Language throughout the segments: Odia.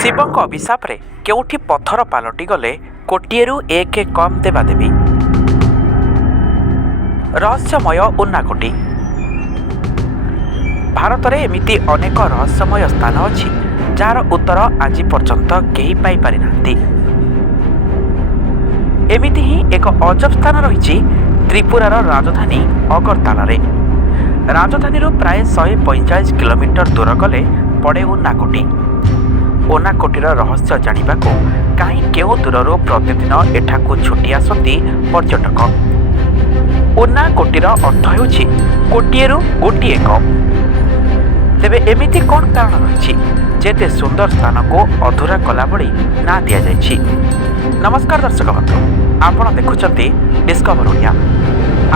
ଶିବଙ୍କ ଅଭିଶାପରେ କେଉଁଠି ପଥର ପାଲଟି ଗଲେ କୋଟିଏରୁ ଏକ କମ୍ ଦେବାଦେବୀ। ରହସ୍ୟମୟ ଉନାକୋଟି। ଭାରତରେ ଏମିତି ଅନେକ ରହସ୍ୟମୟ ସ୍ଥାନ ଅଛି ଯାହାର ଉତ୍ତର ଆଜି ପର୍ଯ୍ୟନ୍ତ କେହି ପାଇପାରିନାହାନ୍ତି। ଏମିତି ହିଁ ଏକ ଅଜବ ସ୍ଥାନ ରହିଛି ତ୍ରିପୁରାର ରାଜଧାନୀ ଅଗରତାଲାରେ। ରାଜଧାନୀରୁ ପ୍ରାୟ 145 କିଲୋମିଟର ଦୂର ଗଲେ ପଡ଼େ ଉନାକୋଟି। ଉନାକୋଟିର ରହସ୍ୟ ଜାଣିବାକୁ କାହିଁ କେଉଁ ଦୂରରୁ ପ୍ରତିଦିନ ଏଠାକୁ ଛୁଟି ଆସନ୍ତି ପର୍ଯ୍ୟଟକ। ଉନାକୋଟିର ଅର୍ଥ ହେଉଛି କୋଟିଏରୁ ଗୋଟିଏ କମ୍। ତେବେ ଏମିତି କ'ଣ କାରଣ ରହିଛି ଯେତେ ସୁନ୍ଦର ସ୍ଥାନକୁ ଅଧୁରା କଲାଭଳି ନାଁ ଦିଆଯାଇଛି? ନମସ୍କାର ଦର୍ଶକ ବନ୍ଧୁ, ଆପଣ ଦେଖୁଛନ୍ତି ଡିସ୍କଭର ଓଡ଼ିଆ।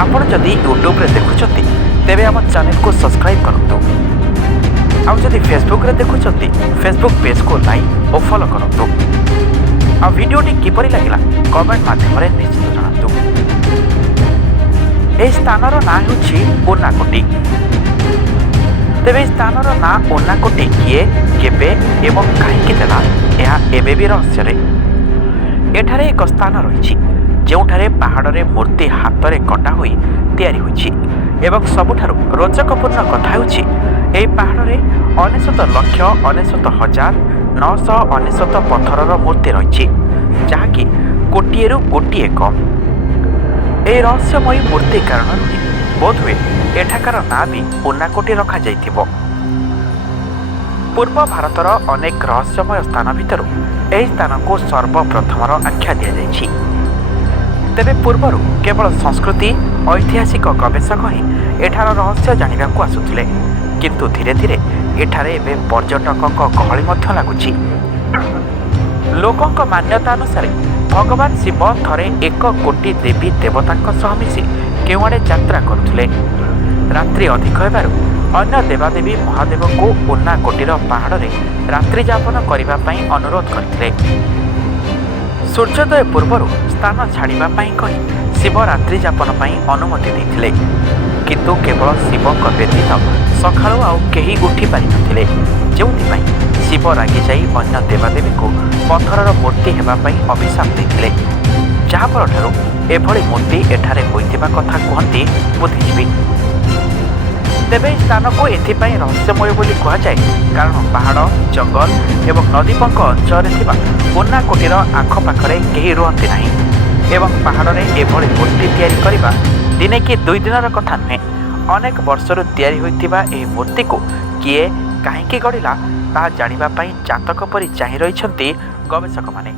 ଆପଣ ଯଦି ୟୁଟ୍ୟୁବରେ ଦେଖୁଛନ୍ତି ତେବେ ଆମ ଚ୍ୟାନେଲକୁ ସବସ୍କ୍ରାଇବ୍ କରନ୍ତୁ। ଆଉ ଯଦି ଫେସବୁକରେ ଦେଖୁଛନ୍ତି ଫେସବୁକ୍ ପେଜକୁ ଲାଇକ୍ ଓ ଫଲୋ କରନ୍ତୁ। ଆଉ ଭିଡ଼ିଓଟି କିପରି ଲାଗିଲା କମେଣ୍ଟ ମାଧ୍ୟମରେ ନିଶ୍ଚିତ ଜଣାନ୍ତୁ। ଏହି ସ୍ଥାନର ନାଁ ହେଉଛି ଉନାକୋଟି। ତେବେ ଏହି ସ୍ଥାନର ନାଁ ଉନାକୋଟି କିଏ, କେବେ ଏବଂ କାହିଁକି ଦେଲା, ଏହା ଏବେ ବି ରହସ୍ୟରେ। ଏଠାରେ ଏକ ସ୍ଥାନ ରହିଛି ଯେଉଁଠାରେ ପାହାଡ଼ରେ ମୂର୍ତ୍ତି ହାତରେ କଟା ହୋଇ ତିଆରି ହୋଇଛି ଏବଂ ସବୁଠାରୁ ରୋଚକପୂର୍ଣ୍ଣ କଥା ହେଉଛି ଏହି ପାହାଡ଼ରେ 99,99,999 ପଥରର ମୂର୍ତ୍ତି ରହିଛି, ଯାହାକି କୋଟିଏରୁ ଗୋଟିଏ କମ୍। ଏହି ରହସ୍ୟମୟୀ ମୂର୍ତ୍ତି କାରଣରୁ ହିଁ ବୋଧହୁଏ ଏଠାକାର ନାଁ ବି ଉନାକୋଟି ରଖାଯାଇଥିବ। ପୂର୍ବ ଭାରତର ଅନେକ ରହସ୍ୟମୟ ସ୍ଥାନ ଭିତରୁ ଏହି ସ୍ଥାନକୁ ସର୍ବପ୍ରଥମର ଆଖ୍ୟା ଦିଆଯାଇଛି। ତେବେ ପୂର୍ବରୁ କେବଳ ସଂସ୍କୃତି ଐତିହାସିକ ଗବେଷକ ହିଁ ଏଠାର ରହସ୍ୟ ଜାଣିବାକୁ ଆସୁଥିଲେ, କିନ୍ତୁ ଧୀରେ ଧୀରେ ଏଠାରେ ଏବେ ପର୍ଯ୍ୟଟକଙ୍କ ଗହଳି ମଧ୍ୟ ଲାଗୁଛି। ଲୋକଙ୍କ ମାନ୍ୟତା ଅନୁସାରେ ଭଗବାନ ଶିବ ଥରେ 1 କୋଟି ଦେବୀ ଦେବତାଙ୍କ ସହ ମିଶି କେଉଁଆଡ଼େ ଯାତ୍ରା କରୁଥିଲେ। ରାତ୍ରି ଅଧିକ ହେବାରୁ ଅନ୍ୟ ଦେବାଦେବୀ ମହାଦେବଙ୍କୁ ଉନାକୋଟିର ପାହାଡ଼ରେ ରାତ୍ରି ଯାପନ କରିବା ପାଇଁ ଅନୁରୋଧ କରିଥିଲେ। ସୂର୍ଯ୍ୟୋଦୟ ପୂର୍ବରୁ ସ୍ଥାନ ଛାଡ଼ିବା ପାଇଁ କହି ଶିବ ରାତ୍ରି ଯାପନ ପାଇଁ ଅନୁମତି ଦେଇଥିଲେ, କିନ୍ତୁ କେବଳ ଶିବଙ୍କ ବ୍ୟତୀତ ସକାଳୁ ଆଉ କେହି ଉଠି ପାରିନଥିଲେ, ଯେଉଁଥିପାଇଁ ଶିବ ରାଗିଯାଇ ଅନ୍ୟ ଦେବାଦେବୀଙ୍କୁ ପଥରର ମୂର୍ତ୍ତି ହେବା ପାଇଁ ଅଭିଶାପ ଦେଇଥିଲେ, ଯାହାପରଠାରୁ ଏଭଳି ମୂର୍ତ୍ତି ଏଠାରେ ହୋଇଥିବା କଥା କୁହନ୍ତି ବୁଦ୍ଧିଜୀବୀ। ତେବେ ଏହି ସ୍ଥାନକୁ ଏଥିପାଇଁ ରହସ୍ୟମୟ ବୋଲି କୁହାଯାଏ କାରଣ ପାହାଡ଼, ଜଙ୍ଗଲ ଏବଂ ନଦୀପଙ୍କ ଅଞ୍ଚଳରେ ଥିବା ଉନାକୋଟିର ଆଖପାଖରେ କେହି ରୁହନ୍ତି ନାହିଁ ଏବଂ ପାହାଡ଼ରେ ଏଭଳି ମୂର୍ତ୍ତି ତିଆରି କରିବା ଦିନେ କି 2 ଦିନର କଥା ନୁହେଁ। ଅନେକ ବର୍ଷରୁ ତିଆରି ହୋଇଥିବା ଏହି ମୂର୍ତ୍ତିକୁ କିଏ କାହିଁକି ଗଢ଼ିଲା ତାହା ଜାଣିବା ପାଇଁ ଚାତକ ପରି ଚାହିଁ ରହିଛନ୍ତି ଗବେଷକମାନେ।